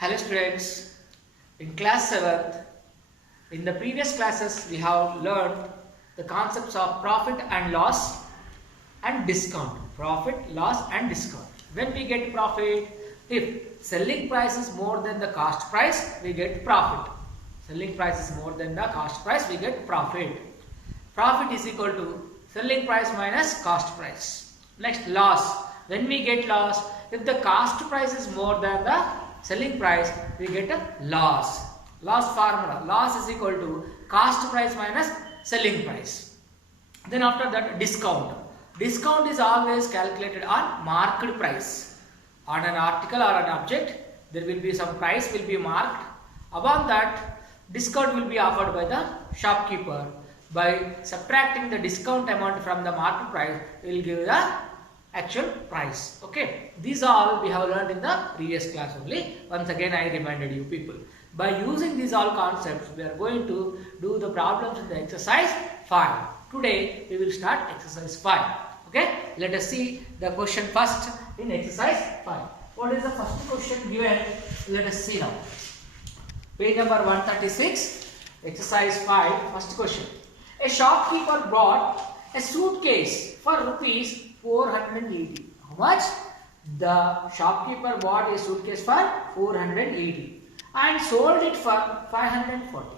Hello students, in class 7th, in the previous classes we have learned the concepts of profit and loss and discount. Profit, loss and discount. When we get profit, if selling price is more than the cost price, we get profit. Selling price is more than the cost price, we get profit. Profit is equal to selling price minus cost price. Next, loss. When we get loss, if the cost price is more than the selling price, we get a loss. Loss formula. Loss is equal to cost price minus selling price. Then after that, discount. Discount is always calculated on marked price. On an article or an object, there will be some price will be marked. Above that, discount will be offered by the shopkeeper. By subtracting the discount amount from the market price, we will give the actual price. Okay, these all we have learned in the previous class only. Once again I reminded you people. By using these all concepts, we are going to do the problems in the exercise 5. Today we will start exercise 5. Okay, let us see the question first in exercise 5. What is the first question given? Let us see now. Page number 136, exercise 5, first question. A shopkeeper bought a suitcase for rupees 480. How much? The shopkeeper bought a suitcase for 480 and sold it for 540.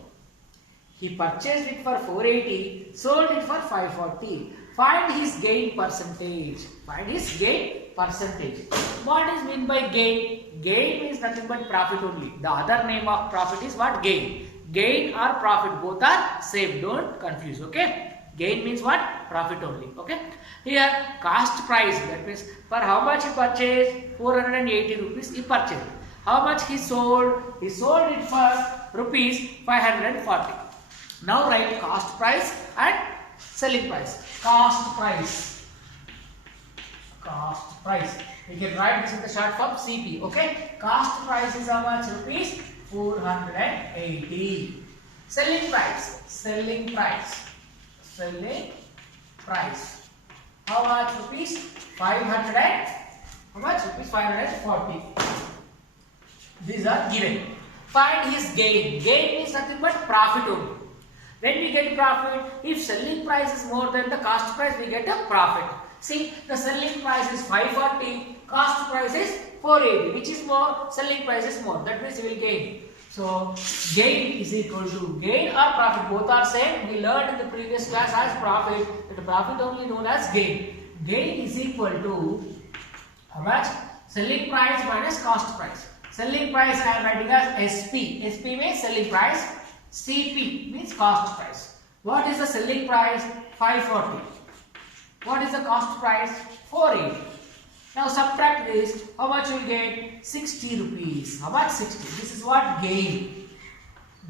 He purchased it for 480, sold it for 540. Find his gain percentage. Find his gain percentage. What is meant by gain? Gain means nothing but profit only. The other name of profit is what? Gain. Gain or profit, both are same. Don't confuse. Okay. Gain means what? Profit only. Okay. Here cost price, that means for how much he purchased? 480 rupees he purchased. How much he sold? He sold it for rupees 540. Now write cost price and selling price. Cost price. Cost price. We can write this in the short form CP. Okay. Cost price is how much? Rupees 480. Selling price. Selling price. Selling price. How much? Rupees 500. How much? Rupees 540. These are given. Find his gain. Gain means nothing but profit only. When we get profit, if selling price is more than the cost price, we get a profit. See, the selling price is 540, cost price is 480. Which is more? Selling price is more. That means we will gain. So, gain is equal to gain or profit. Both are same. We learned in the previous class as profit. But profit only known as gain. Gain is equal to how much? Selling price minus cost price. Selling price I am writing as SP. SP means selling price. CP means cost price. What is the selling price? 540. What is the cost price? 480. Now subtract this. How much you will get? 60 rupees. How much? 60. This is what? Gain.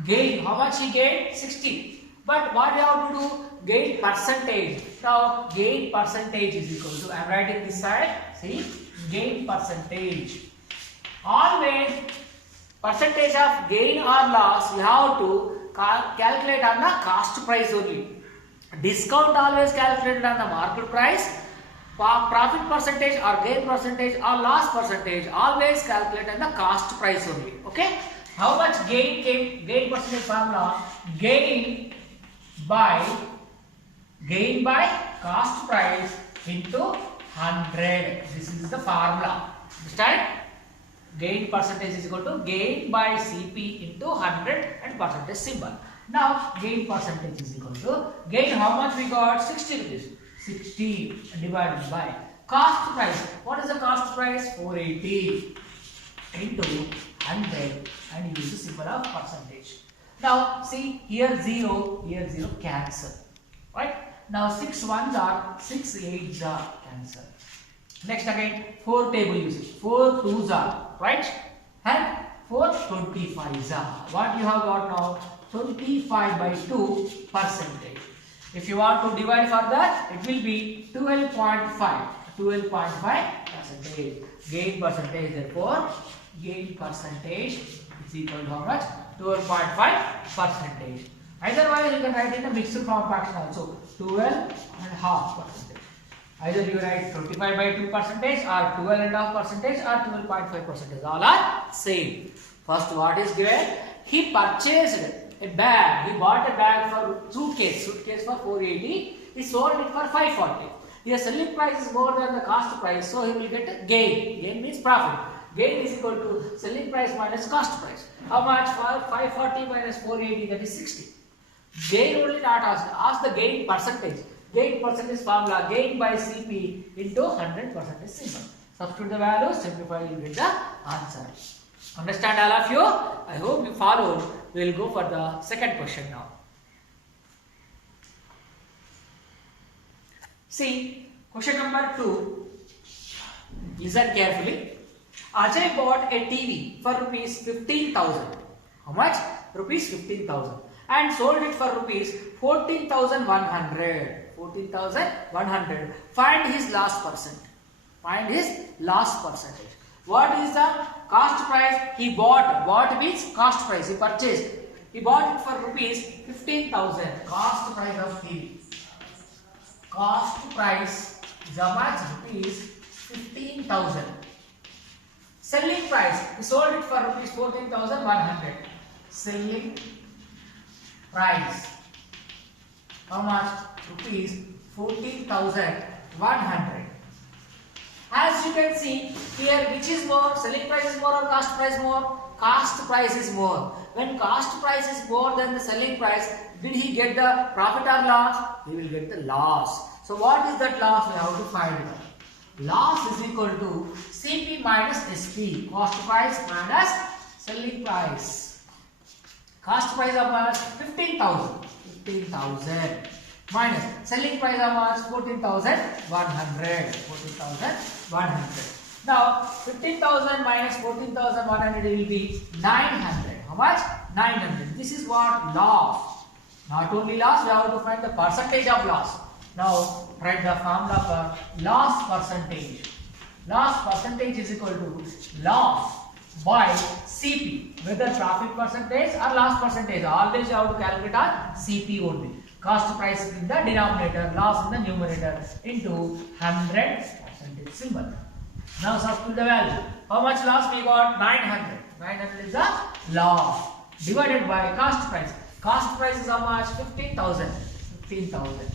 Gain. How much he get? 60. But what you have to do? Gain percentage. Now gain percentage is equal to, I am writing this side. See? Gain percentage. Always percentage of gain or loss you have to calculate on the cost price only. Discount always calculated on the market price. Profit percentage or gain percentage or loss percentage always calculate on the cost price only. Okay. How much gain came? Gain percentage formula. Gain by cost price into 100. This is the formula. Understand? Gain percentage is equal to gain by CP into 100 and percentage symbol. Now gain percentage is equal to gain. How much we got? 60 rupees. 60 divided by cost price. What is the cost price? 480 into 100 and use the symbol of percentage. Now see, here 0 cancel. Right? Now 6 ones are 6 8s are cancel. Next again 4 table usage. 4 2s are right and 4 25s are. What you have got now? 25 by 2 percentage. If you want to divide further, it will be 12.5. 12.5 percentage. Gain percentage, therefore, gain percentage is equal to how much? 12.5 percentage. Otherwise, you can write in a mixed form fraction also. 12.5 percentage. Either you write 25 by 2 percentage or 12.5 percentage or 12.5 percentage. All are same. First, what is given? He purchased a bag. He bought a bag for suitcase for 480. He sold it for 540. Your selling price is more than the cost price, so he will get a gain. Gain means profit. Gain is equal to selling price minus cost price. How much? For 540 minus 480, that is 60. Gain only not asked. Ask the gain percentage. Gain percentage formula, gain by CP into 100% symbol. Substitute the value, simplify, you will get the answer. Understand all of you? I hope you followed. We will go for the second question now. See, question number 2. Listen carefully. Ajay bought a TV for rupees 15,000. How much? Rupees 15,000. And sold it for rupees 14,100. 14,100. Find his loss percent. Find his loss percentage. What is the cost price he bought? Bought means cost price. He purchased. He bought it for rupees 15,000. Cost price of TV. Cost price is how much? Rupees 15,000. Selling price. He sold it for rupees 14,100. Selling price. How much? Rupees 14,100. As you can see here, which is more? Selling price is more or cost price more? Cost price is more. When cost price is more than the selling price, will he get the profit or loss? He will get the loss. So what is that loss? We have to find it. Loss is equal to CP minus SP. Cost price minus selling price. Cost price of much? 15,000. 15,000 minus selling price of much? 14,100. 14,100. Now 15,000 minus 14,100 will be 900. How much? 900. This is what? Loss. Not only loss, we have to find the percentage of loss. Now write the formula for loss percentage. Loss percentage is equal to loss by CP. Whether profit percentage or loss percentage, always you have to calculate on CP only. Cost price in the denominator, loss in the numerator into 100% symbol. Now substitute the value. How much loss we got? 900. 900 is the loss divided by cost price. Cost price is how much? 15,000. 15,000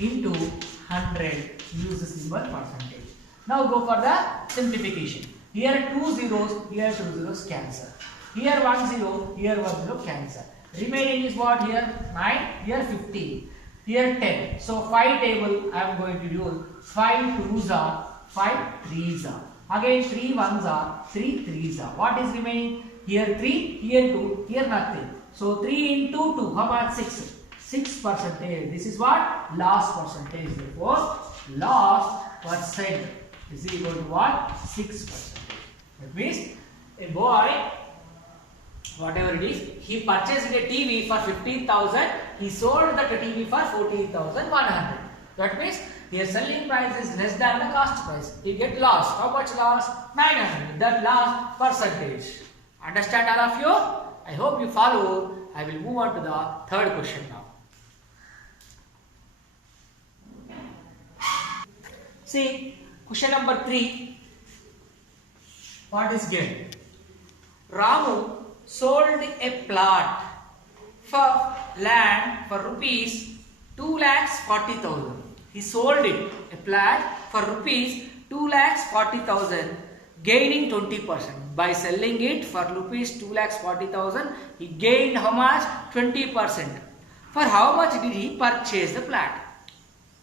into 100. Use the symbol percentage. Now go for the simplification. Here 2 zeros, here 2 zeros cancel. Here 1 0, here 1 0 cancel. Remaining is what? Here 9, here 15, here 10. So 5 table I am going to use. 5 2s are 5 3s are. Again 3 1s are 3 3s are. What is remaining? Here 3, here 2, here nothing. So 3 into 2, how much? 6. 6%. This is what? Loss percentage. Therefore, loss percent is equal to what? 6%. That means a boy, whatever it is, he purchased a TV for 15,000. He sold that TV for 14,100. That means his selling price is less than the cost price. He get loss. How much loss? 900. That loss percentage. Understand all of you? I hope you follow. I will move on to the third question now. See, question number 3. What is given? Ramu sold a plot for land for rupees 2,40,000. He sold it, a plot for rupees 2,40,000, gaining 20%. By selling it for rupees 2,40,000, he gained how much? 20%. For how much did he purchase the plot?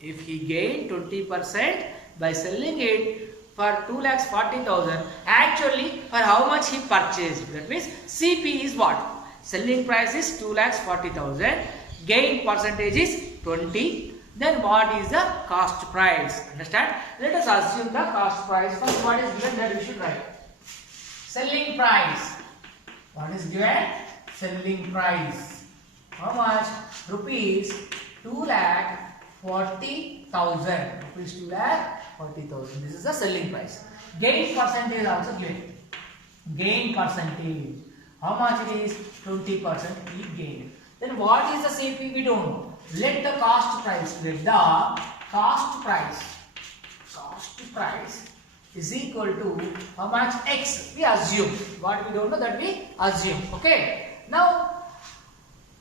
If he gained 20% by selling it for 2,40,000, actually for how much he purchased? That means CP is what? Selling price is 2,40,000, gain percentage is 20. Then what is the cost price? Understand? Let us assume the cost price. First, what is given that we should write? Selling price. What is given? Selling price. How much? Rupees 2,40,000. Rupees 2,40,000. This is the selling price. Gain percentage also given. Gain percentage. How much it is? 20% he gained. Then what is the CP? We don't know. Let the cost price. Let the cost price. Cost price is equal to how much? X. We assume. What we don't know, that we assume. Okay. Now,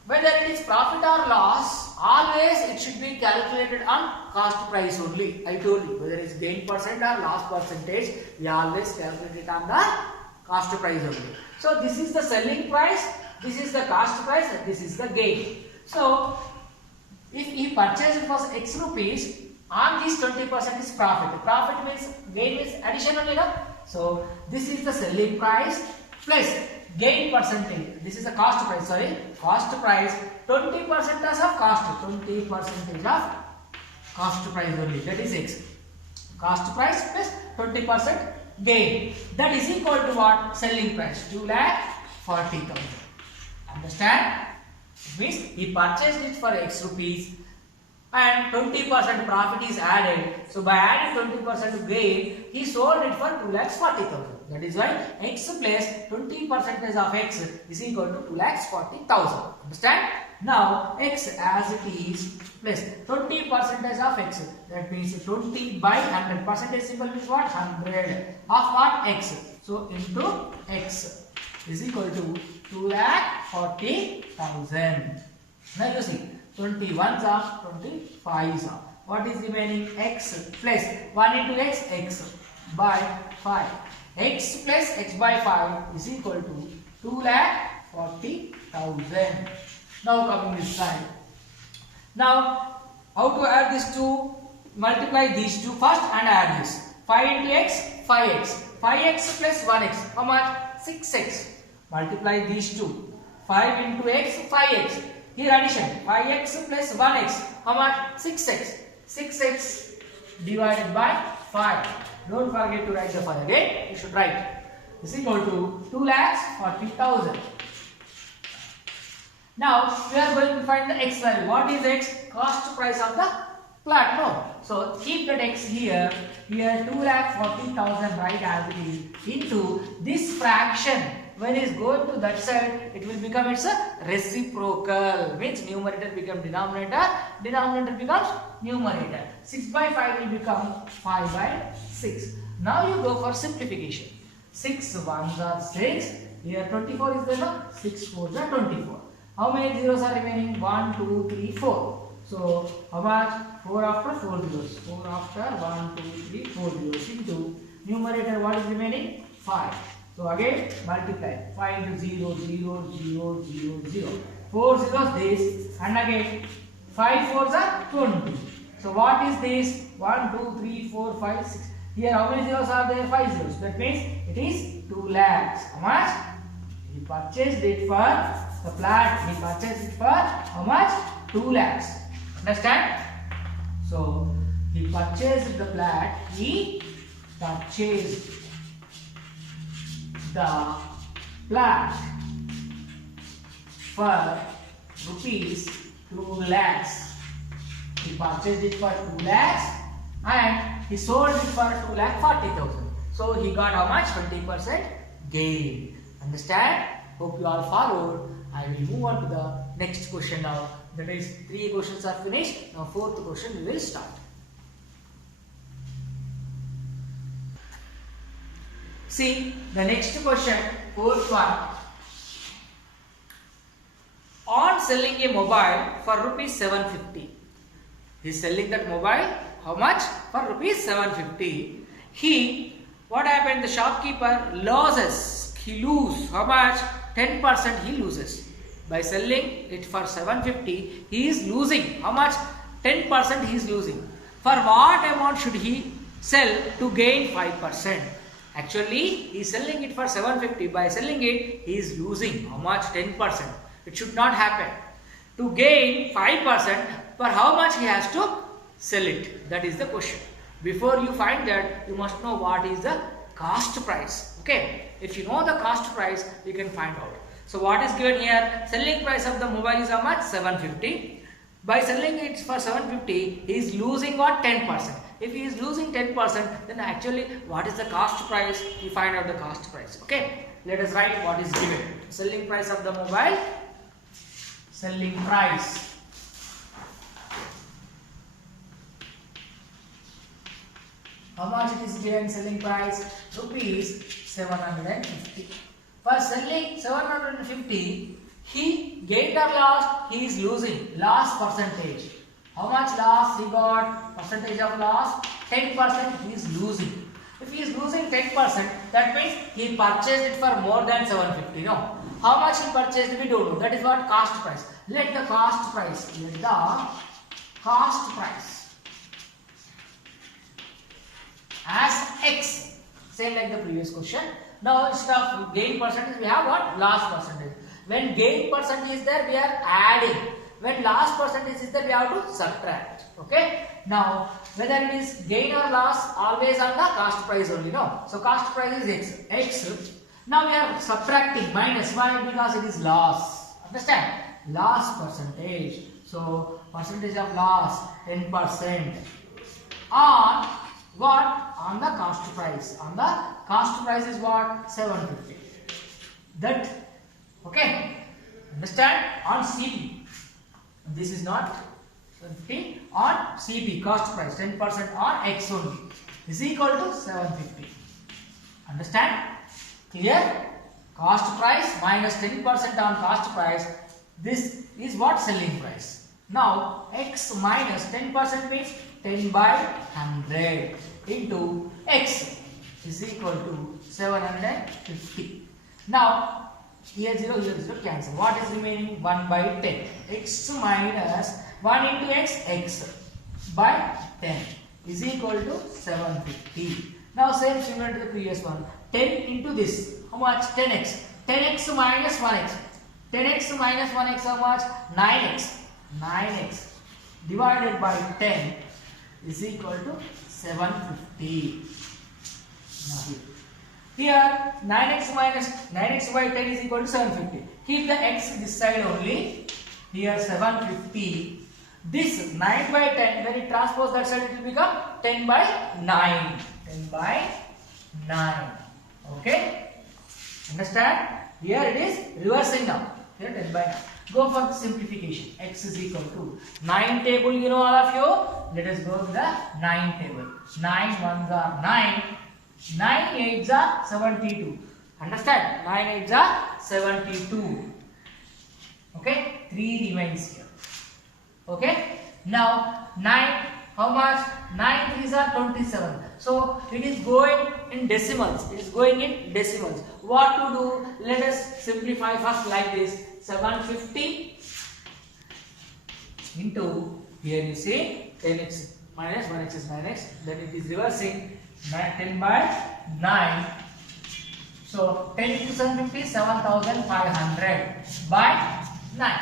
whether it is profit or loss, always it should be calculated on cost price only. I told you, whether it's gain percent or loss percentage, we always calculate it on the cost price only. So this is the selling price, this is the cost price, and this is the gain. So if he purchased for X rupees, on this 20% is profit. Profit means gain means addition only, no? So this is the selling price plus gain percentage. This is the cost price, sorry. Cost price, 20% of cost. 20% of cost price only. That is X. Cost price plus 20% gain. That is equal to what? Selling price. 2,40,000. Understand? It means he purchased it for X rupees and 20% profit is added. So by adding 20% gain, he sold it for 2,40,000. That is why X plus 20% of X is equal to 2,40,000. Understand? Now X as it is plus 20% of X. That means 20 by 100. Percentage symbol means what? 100 of what? X. So into X is equal to 2,40,000. Now you see, 21s are 25s are. What is remaining? X plus 1 into X, X by 5. X plus X by 5 is equal to 2,40,000. Now coming this side. Now how to add these two? Multiply these two first and add this. 5 into X, 5X. 5X plus 1X. How much? 6X. Multiply these two. 5 into X, 5X. Here addition. 5X plus 1X. How much? 6X. 6X divided by 5. Don't forget to write the 5 again. You should write. This is equal to 2,40,000. Now we are going to find the X value. What is X? Cost price of the plot. No. So keep that X here. Here 2,40,000 right as it is into this fraction. When it is going to that side, it will become its a reciprocal. Means numerator becomes denominator. Denominator becomes numerator. 6 by 5 will become 5 by 6. Now you go for simplification. 6 ones are 6. Here 24 is there, no? 6 fours are 24. How many zeros are remaining? 1, 2, 3, 4. So how much? 4 after 4 zeros. 4 after 1, 2, 3, 4 zeros into numerator. What is remaining? 5. So again multiply. 5 into 0, 0, 0, 0, 0. 4 zeros this, and again 5 fours are 20. So what is this? 1, 2, 3, 4, 5, 6. Here how many zeros are there? 5 zeros. That means it is 2 lakhs. How much? He purchased it for the flat. He purchased it for how much? 2 lakhs. Understand? So he purchased the flat. He purchased the flat for rupees 2 lakhs. He purchased it for 2 lakhs and he sold it for 2,40,000. So he got how much? 20% gain. Understand? Hope you all followed. I will move on to the next question now. That is 3 questions are finished. Now 4th question we will start. See the next question, 4th one. On selling a mobile for rupees 750. He is selling that mobile. How much? For rupees 750. What happened? The shopkeeper loses. He loses. How much? 10% he loses. By selling it for 750, he is losing. How much? 10% he is losing. For what amount should he sell to gain 5%? Actually, he is selling it for 750. By selling it, he is losing. How much? 10%. It should not happen. To gain 5%, for how much he has to sell it? That is the question. Before you find that, you must know what is the cost price. Okay. If you know the cost price, you can find out. So what is given here? Selling price of the mobile is how much? 750. By selling it for 750, he is losing what? 10%. If he is losing 10%, then actually what is the cost price? You find out the cost price. Okay. Let us write what is given. Selling price of the mobile. Selling price. How much it is given selling price? Rupees 750. For selling 750, he gained or lost? He is losing. Loss percentage. How much loss he got? Percentage of loss? 10% he is losing. If he is losing 10%, that means he purchased it for more than 750. No. How much he purchased, we don't know. That is what cost price. Let the cost price. Let the cost price as X. Same like the previous question. Now instead of gain percentage, we have what? Loss percentage. When gain percentage is there, we are adding. When loss percentage is there, we have to subtract. Okay. Now whether it is gain or loss, always on the cost price only. No. So cost price is X. X. Now we are subtracting minus. Why? Because it is loss. Understand? Loss percentage. So percentage of loss 10% on what? On the cost price. On the cost price is what? 750. That okay. Understand? On CP. This is not 750 on CP cost price 10% on X only is equal to 750. Understand? Clear? Cost price minus 10% on cost price. This is what? Selling price. Now X minus 10% means 10 by 100 into X is equal to 750. Now here 0 cancel. What is remaining? 1 by 10. X minus 1 into X, X by 10 is equal to 750. Now same similar to the previous one. 10 into this. How much? 10x. 10x minus 1x. 10x minus 1x how much? 9x. 9x divided by 10 is equal to 750. Now here 9x minus 9x by 10 is equal to 750. Keep the x this side only. Here 750. This 9 by 10, when it transpose that side, it will become 10 by 9. 10 by 9. Okay? Understand? Here it is reversing now. Here 10 by 9. Go for the simplification. X is equal to 9 table, you know all of you. Let us go to the 9 table. 9 ones are 9. 9 eights are 72. Understand? 9 eights are 72. Okay? 3 remains here. Okay? Now 9, how much? 9 threes are 27. So it is going in decimals. It is going in decimals. What to do? Let us simplify first like this. 750 into, here you see 10x minus 1x is 9x. Then it is reversing 10 by 9. So 10 into 750, 7500 by 9.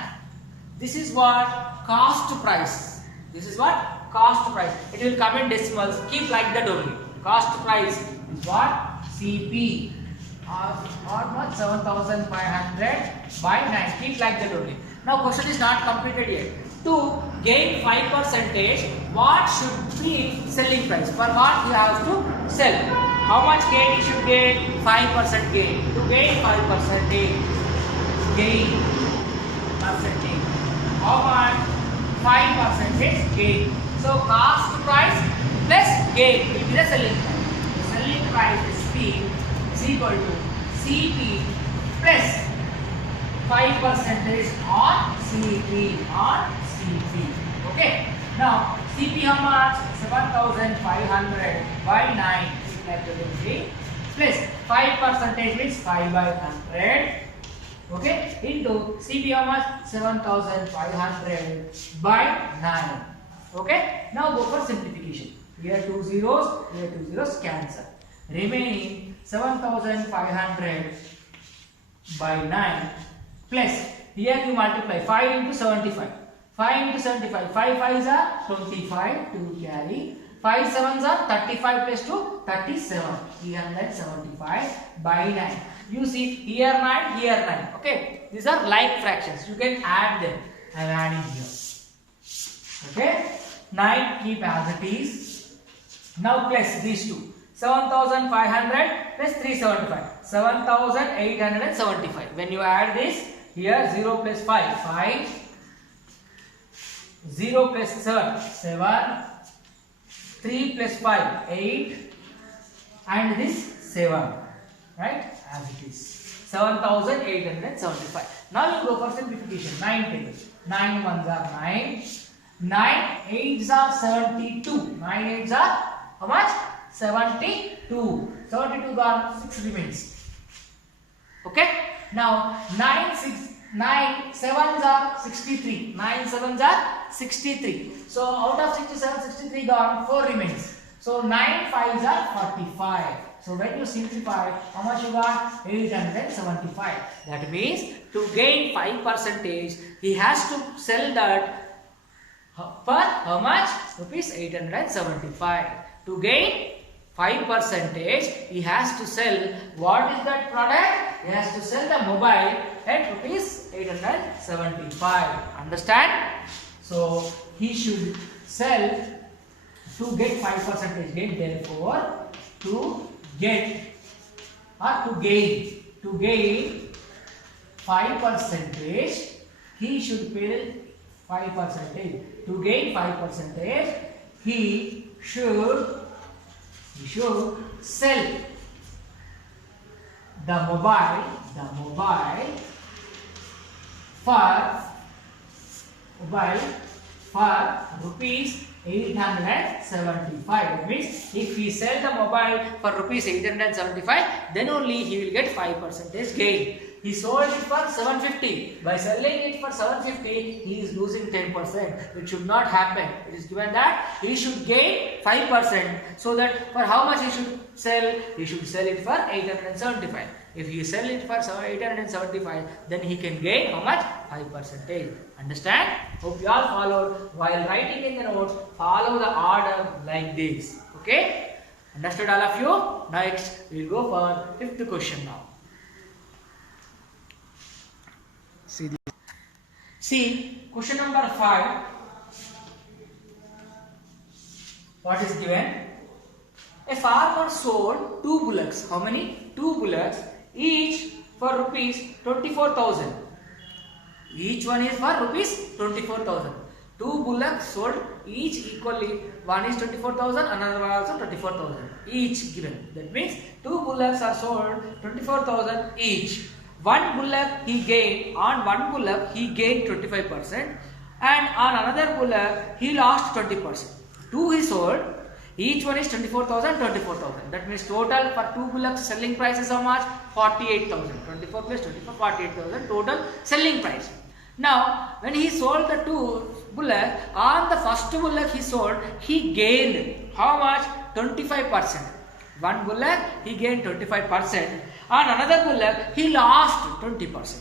This is what? Cost price. This is what? Cost price. It will come in decimals. Keep like that only. Cost price is what? CP. Or what? 7500 by 9. Keep like that only. Now question is not completed yet. To gain 5%, what should be selling price? For what you have to sell? How much gain you should gain? 5% gain. To gain 5% gain percentage. How much? 5% gain. So cost price plus gain will be the selling price. The selling price is P is equal to CP plus 5% on CP Okay. Now CP how much? 7500 by 9 plus 5% means 5 by 100. Okay. Into CP how much? 7500 by 9. Okay. Now go for simplification. Here 2 zeros, here 2 zeros cancel. Remaining 7500 by 9 plus here you multiply 5 into 75. 5 into 75. 5 5s are 25 to carry. 5 7s are 35 plus 2 37. 375 by 9. You see here 9, here 9. Okay. These are like fractions. You can add them. I am adding here. Okay. 9 keep as it is. Now plus these two. 7500 plus 375. 7875. When you add this, here 0 plus 5. 5. 0 plus 7. 7. 3 plus 5. 8. and this 7, right, as it is 7,875. Now you go for simplification. 9 tables. 9 ones are 9, 9 eights are 72, 9 eights are how much? 72. 72 gone, 6 remains. Okay, now 9 sevens are 63, 9 sevens are 63. So out of 67, 63 gone, 4 remains. So 9 fives are 45. So when you simplify, how much you got? 875. That means to gain 5%, he has to sell that for how much? Rupees 875. To gain 5%, he has to sell, what is that product? He has to sell the mobile at rupees 875. Understand? So he should sell to get 5% gain. Therefore, to gain 5%, he should pay 5%. To gain 5%, he should sell the mobile for rupees 875. That means if he sell the mobile for rupees 875, then only he will get 5% gain. He sold it for 750. By selling it for 750, he is losing 10%. It should not happen. It is given that he should gain 5%. So that for how much he should sell? He should sell it for 875. If he sell it for 875, then he can gain how much? 5%. Understand? Hope you all followed. While writing in the notes, follow the order like this. Okay? Understood all of you? Next, we will go for 5th question now. See question number 5. What is given? A farmer sold 2 bullocks. How many? 2 bullocks, each for rupees 24,000. Each one is for rupees 24,000. 2 bullocks sold, each equally. One is 24,000, another one also 24,000. Each given. That means 2 bullocks are sold 24,000 each. One bullock he gained, on one bullock he gained 25%, and on another bullock he lost 20%. 2 he sold, each one is 24,000, 24,000. That means total for 2 bullocks selling price is how much? 48,000. 24 plus 24, 48,000 total selling price. Now when he sold the 2 bullock, on the first bullock he sold, he gained how much? 25%. One bullock he gained 25%. On another bullock he lost 20%.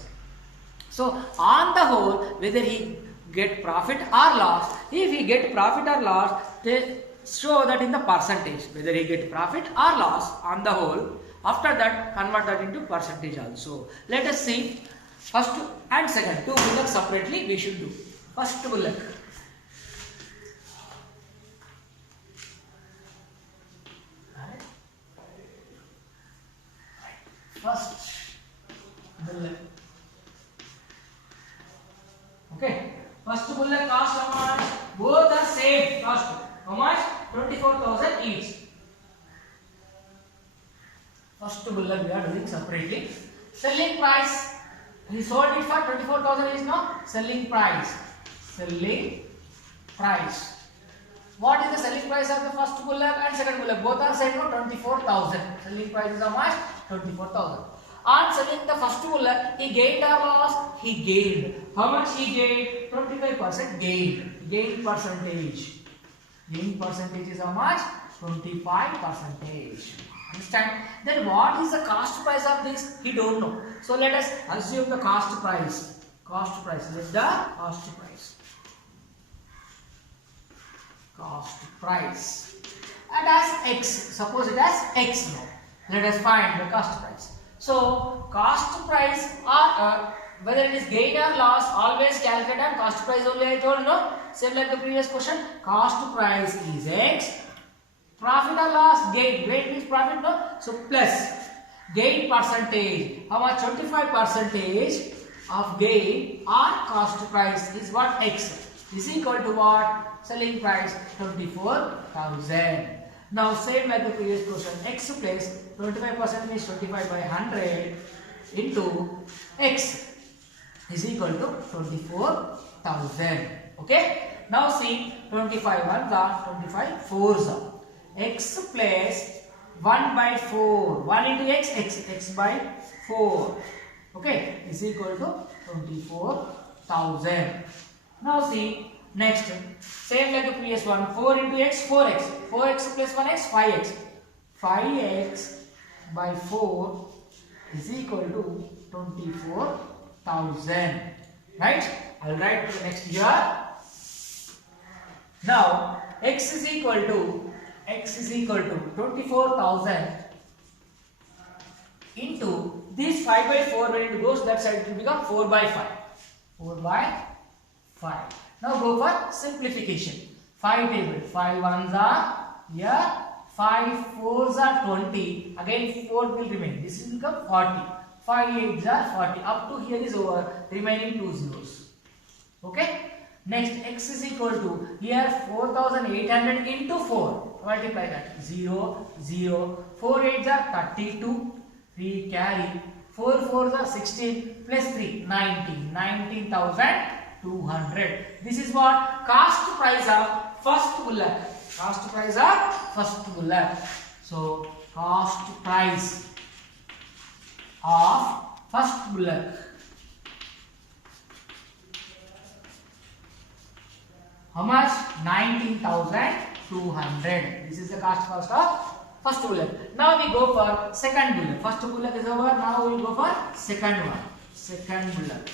So on the whole, whether he get profit or loss, if he get profit or loss, they show that in the percentage, whether he get profit or loss on the whole. After that, convert that into percentage also. Let us see first and second 2 bullocks separately we should do. First bullock. First bullock. Okay. First bullock cost how much? Both are same cost. How much? 24,000 each. First bullock we are doing separately. Selling price. He sold it for 24,000 is now selling price. Selling price. What is the selling price of the first bullock and second bullock? Both are same, no? 24,000. Selling price is how much? 24,000. On selling the first bullock, he gained or lost? He gained. How much he gained? 25% gain. Gain percentage. Gain percentage is how much? 25%. Understand? Then what is the cost price of this? He don't know. So let us assume the cost price. Cost price. Let the cost price. Cost price. And as X. Suppose it as X now. Let us find the cost price. So cost price or whether it is gain or loss, always calculate on cost price only. I told no. Same like the previous question. Cost price is X. Profit or loss, gain. Gain means profit, no? So plus gain percentage. How much? 25% of gain or cost price is what? X. Is equal to what? Selling price 24,000. Now same like the previous question, x plus 25% means 25 by 100 into x is equal to 24,000. Okay. Now see 25 ones are 25 fours are. X plus 1 by 4. 1 into x by 4. Okay, is equal to 24,000. Now see next, same like the previous one. 4 into x, 4x. 4x plus 1x, 5x. 5x by 4 is equal to 24,000. Right? I'll write the next here. Now x is equal to 24,000 into this 5 by 4. When it goes that side, it will become 4 by 5. 4 by 5. Now go for simplification. 5 table. 5 ones are here. 5 fours are 20. Again 4 will remain. This will become 40. 5 eights are 40. Up to here is over. Remaining 2 zeros. Okay. Next x is equal to here 4,800 into 4. Multiply that. 0, 0. 4 eights are 32. 3 carry. 4 fours are 16 plus 3 19. 19,200. This is what cost price of first bullock. Cost price of first bullock. So cost price of first bullock. How much? 19,200. This is the cost of first bullock. Now we go for second bullock. First bullock is over. Now we will go for second one. Second bullock.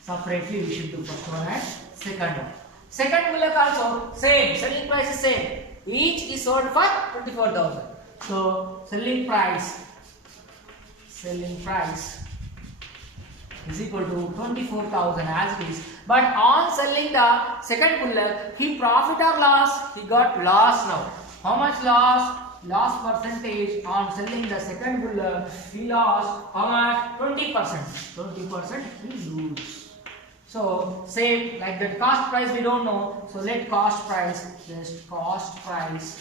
Separately we should do first one and second one. Second bullock also same. Selling price is same. Each is sold for 24,000. So selling price is equal to 24,000 as it is. But on selling the second bullock, he profit or loss? He got loss now. How much loss? Loss percentage on selling the second bullock, he lost how much? 20%. 20% he lose. So same like that cost price we don't know. So let cost price just cost price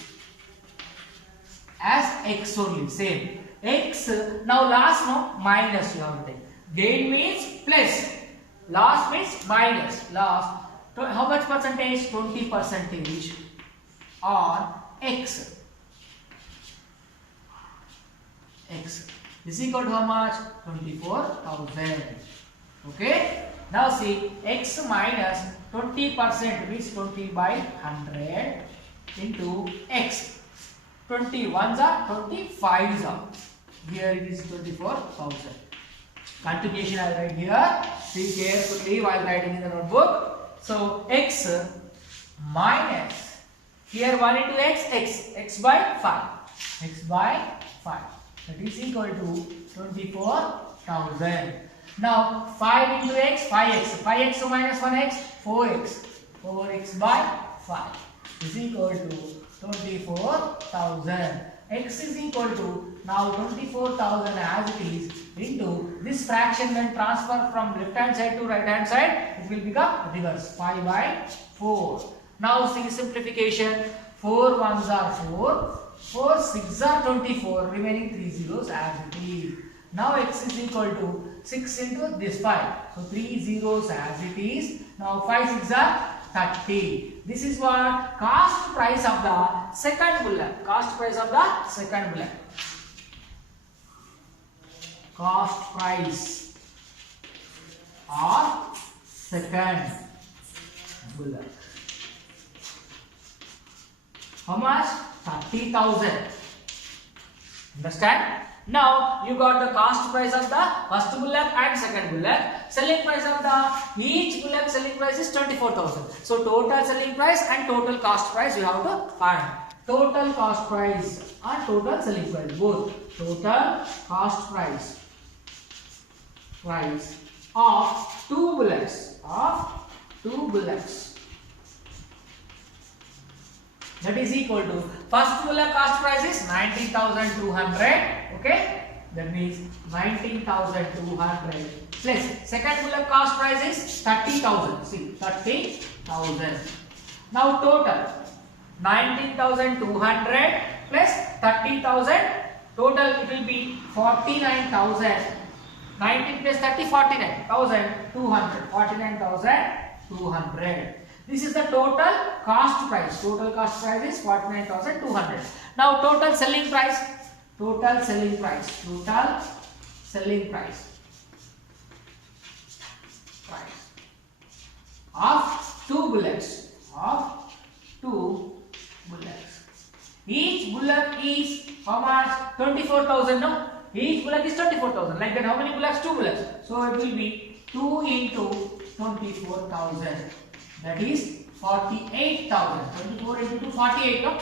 as x only. Same x. Now loss no minus you have to take. Gain means plus. Loss means minus. Loss. How much percentage? 20% on x. X is equal to how much? 24,000. Okay. Now see x minus 20% means 20 by 100 into x. 21s are 25s are. Here it is 24,000. Continuation I will write here. See carefully while writing in the notebook. So x minus here 1 into x by 5. X by 5. That is equal to 24,000. Now 5 into x, 5x. 5x minus 1x, 4x. 4x by 5 is equal to 24,000. X is equal to now 24,000 as it is into this fraction when transfer from left hand side to right hand side, it will become reverse. 5 by 4. Now see simplification. 4 ones are 4. 4 6 are 24. Remaining 3 zeros as it is. Now x is equal to 6 into this 5. So 3 zeros as it is. Now 5 6 are 30. This is what cost price of the second bullock. Cost price of the second bullock. Cost price of second bullock. How much? 30,000. Understand? Now you got the cost price of the first bullock and second bullock. Selling price of the each bullock selling price is 24,000. So total selling price and total cost price you have to find. Total cost price and total selling price both. Total cost price of two bullocks. That is equal to first bullock cost price is 19,200. Okay, that means 19,200 plus second bullock cost price is 30,000. See 30,000. Now total 19,200 plus 30,000. Total it will be 49,000. 19 plus 30, 49,200. 49,200. This is the total cost price. Total cost price is 49,200. Now total selling price. Total selling price. Total selling price. Of two bullocks. Of two bullocks. Each bullock is how much? 24,000. No? Each bullock is 24,000. Like that, how many bullocks? Two bullocks. So it will be 2 into 24,000. That is 48,000. 24 into 2, 48. No?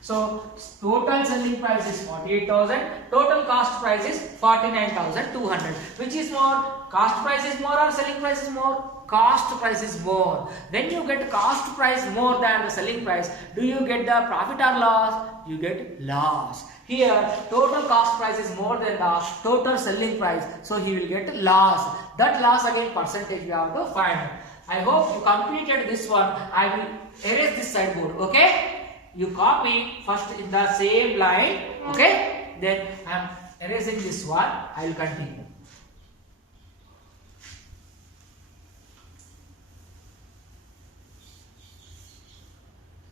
So total selling price is 48,000. Total cost price is 49,200. Which is more? Cost price is more or selling price is more? Cost price is more. When you get cost price more than the selling price, do you get the profit or loss? You get loss. Here total cost price is more than the total selling price, so he will get loss. That loss again percentage we have to find. I hope you completed this one. I will erase this sideboard. Okay? You copy first in the same line. Okay? Then I am erasing this one. I will continue.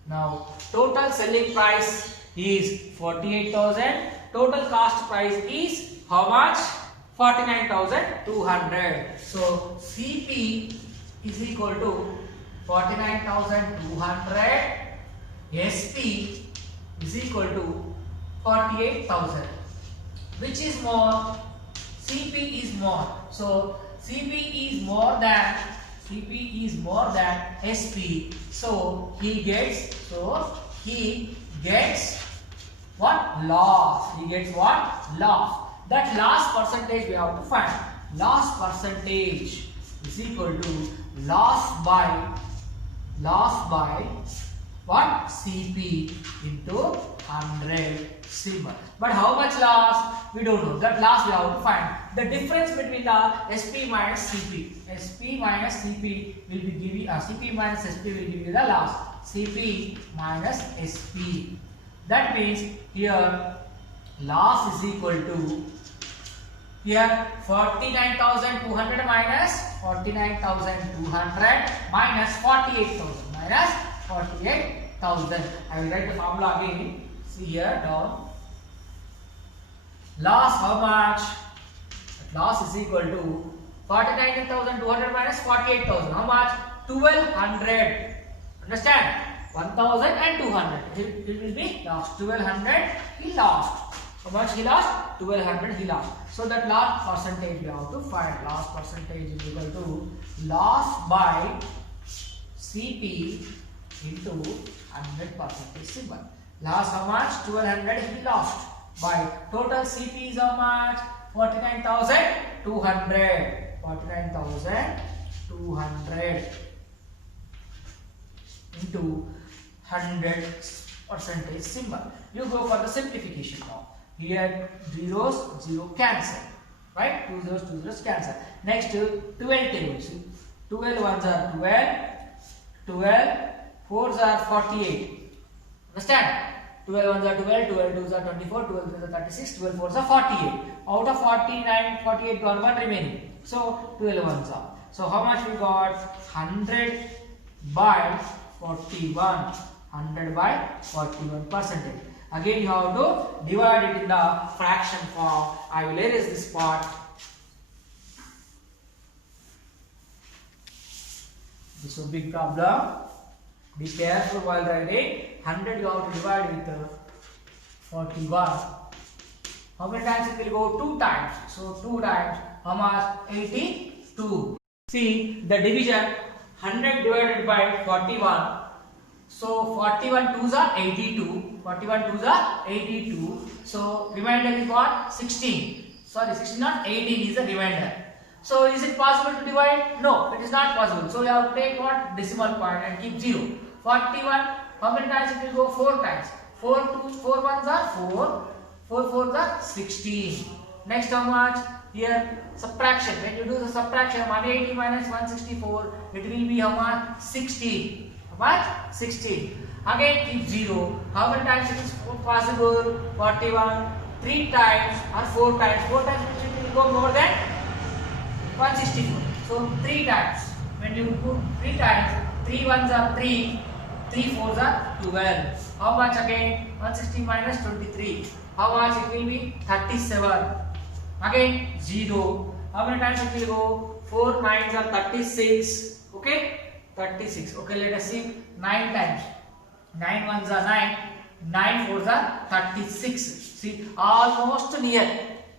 Now total selling price is 48,000. Total cost price is how much? 49,200. So CP is equal to 49,200. SP is equal to 48,000. Which is more? CP is more. So CP is more than SP. So he gets what? Loss. He gets what? Loss. That loss percentage we have to find. Loss percentage is equal to loss by what? CP into 100 symbol. But how much loss? We don't know. That loss we have to find. The difference between the SP minus CP. SP minus CP will be giving CP minus SP will give you the loss. CP minus SP. That means here loss is equal to here 49,200 minus 49,200 minus 48,000 minus 48,000. I will write the formula again. See here down. Loss how much? Loss is equal to 49,200 minus 48,000. How much? 1,200. Understand? 1,000 and 200. It will be lost. 1,200 he lost. How much he lost? 1,200 he lost. So that loss percentage we have to find. Loss percentage is equal to loss by CP into 100% symbol. Loss how much? 1,200 he lost. By total CP is how much? 49,200. 49,200 into 100% symbol. You go for the simplification now. Here zeros, zero cancel. Right? 2 zeros, 2 zeros cancel. Next 12 tables. 12 ones are 12. 12 fours are 48. Understand? 12 ones are 12, 12 twos are 24, 12 threes are 36, 12 fours are 48. Out of 49, 48 gone, 1 remaining. So 12 ones are. So how much we got? 100 by 41. 100 by 41%. Again you have to divide it in the fraction form. I will erase this part. This is a big problem. Be careful while writing. 100 you have to divide with 41. How many times it will go? 2 times. So 2 times. How much? 82. See the division. 100 divided by 41. So 41 twos are 82. 41 twos are 82. So remainder is what? 16. Sorry, 16 not 18 is the remainder. So is it possible to divide? No, it is not possible. So you have to take what? Decimal point and keep 0. 41. How many times it will go? 4 times. 4 ones are 4. 4 fours are 16. Next how much? Here subtraction. When you do the subtraction, 180 minus 164, it will be how much? 16. How much? 16. Again keep 0. How many times it is possible? 41. 3 times or 4 times. 4 times it will go more than 164. So 3 times. When you put 3 times, 3 ones are 3, 3 fours are 12. How much again? 160 minus 23. How much it will be? 37. Again 0. How many times it will go? 4 nines are 36. Okay? 36. Okay, let us see. 9 times. 9 ones are 9. 9 fours are 36. See, almost near.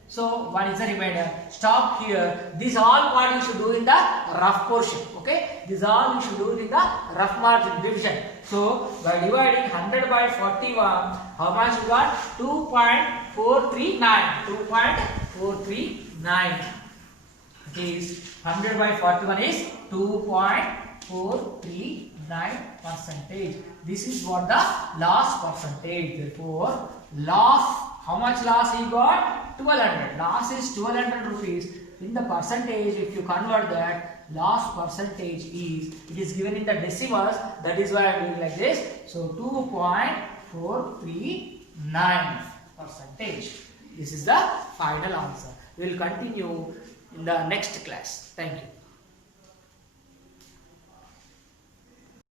So, what is the remainder? Stop here. This all what you should do in the rough portion. Okay? This all you should do in the rough margin division. So, by dividing 100 by 41, how much you got? 2.439. 2.439. It is 100 by 41 is 2.439 percentage. This is what the loss percentage. Therefore, loss, how much loss he got? 1200. Loss is 1200 rupees. In the percentage, if you convert that, loss percentage is, it is given in the decimals. That is why I am doing like this. So 2.439 percentage. This is the final answer. We will continue in the next class. Thank you.